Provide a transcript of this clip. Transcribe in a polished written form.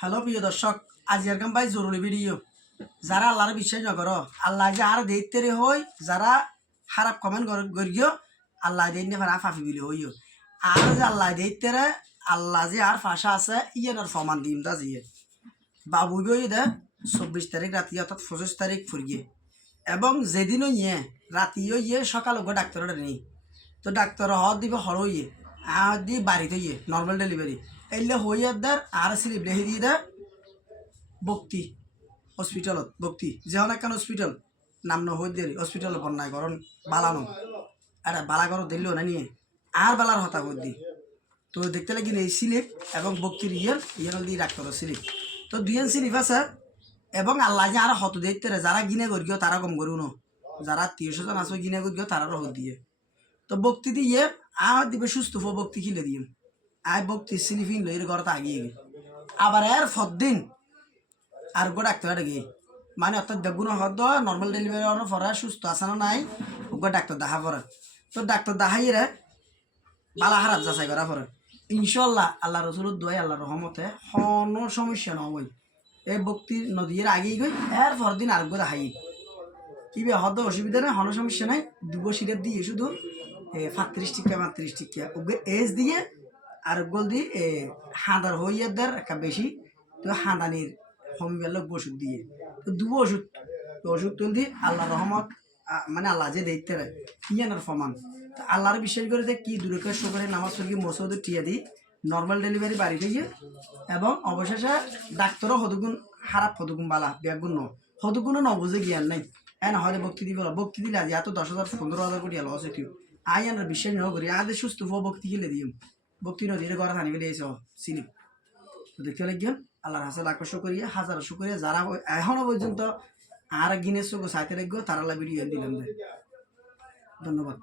Hello প্রিয় দর্শক, আজ এরকম ভাই জরুরি ভিডিও। যারা আল্লাহর বিশ্বাস নকর, আল্লাহ যে আর দেখতে হই, যারা খারাপ কমেন্ট করিও আল্লাহ দিন ফাফি বিলি হইও। আর যে আল্লাহ দেখতে আল্লাহ যে আর ফাঁসা আছে ইয়ানোর ফমান দিম তা জিয়ে বাবু বই দে 24 তারিখ রাতি অর্থাৎ 25 তারিখ ফুরিয়ে এবং যেদিনও ইয়ে রাতিও ইয়ে সকালে গো ডাক্তারটা নেই। তো ডাক্তার হর দিবে হর হইয়ে আর দি বাড়িতে ইয়ে নর্মাল ডেলিভারি এলে হইয়ার দার আর স্লিপ লেহি দিয়ে দে বক্তি হসপিটালত বক্তি যেহন একখান হসপিটাল নাম ন হই দেরি হসপিটাল বন্যায় করণ বালানো এটা বালা করো দিলেও না নিয়ে আর বালার হতা করে দি। তো দেখতে লাগি এই স্লিপ এবং বক্তির ইয়েল দিয়ে ডাক্তার স্লিপ তো দুইয়েন স্লিপ আছে এবং আল্লাহ যে আর হত দেখতে যারা গিনে করিও তারা কম করু ন, যারা 300 জন আছে গিনে করিও তারা রহ দিয়ে। তো বক্তি দিয়ে আর দিবে সুস্থ বক্তি খিলে দিয়ে আয় বক্তি স্লিপিং লইয়ের ঘরতে আগিয়ে গে আবার এর ফদ্দিন আর গো ডাক্তার গিয়ে মানে অর্থাৎ বেগুন হদ নর্মাল ডেলিভারি হওয়ার পরে সুস্থ আছে না নাই ওকে ডাক্তার দেখা পড়ে। তো ডাক্তার দেখাই রে বালা খারাপ যাচাই করা পড়ে ইনশাল্লাহ আল্লাহ রসুলের দোয়াই আল্লাহ রহমতে কোনো সমস্যা নহই। এই বক্তির নদীর আগেই গই এর পর দিন আর গো দেখাই কি বে হদ অসুবিধা নেই, কোনো সমস্যা নাই। দুগো সিটের দিয়ে শুধু 35 টিকা ওকে এজ দিয়ে আর গোল দিয়ে হাঁদার হইয়ে দের একটা বেশি। তো হাঁদানির হমিবেল ওষুধ দিয়ে তো দুবো ওষুধ ওষুধ তুল দিয়ে আল্লাহ রহমত মানে আল্লাহ যে দেখতে রে ইয়ানোর ফমান। তো আল্লাহর বিশ্বাস করে যে কি দূরকার শোকরে নামাজ পড়ি মসৌদ টিয়া দিই নর্মাল ডেলিভারি বাড়িতে গিয়ে এবং অবশেষে ডাক্তারও হদগুণ খারাপ হদগুণ বালা ব্যাগুণ ন হদগুণও নবুঝে জ্ঞান নাই হ্যাঁ না হলে বক্তি দিব বক্তি দিলে আজ এত 10,000 15,000 কোটি লস কেউ আই আনার বিশ্বাস ন করি আজ সুস্থ হবো বক্তি খেলে দিম বক্তি নদীর ঘরে থানি ফেলে এসে সিলিপ দেখতে লাগিয়ে আল্লাহর হাসে লাখ শুকরিয়া হাজার শুকরিয়া যারা এখনো পর্যন্ত আর গিনেস সাইতে লাগবে তারা ভিডিও দিলাম। ধন্যবাদ।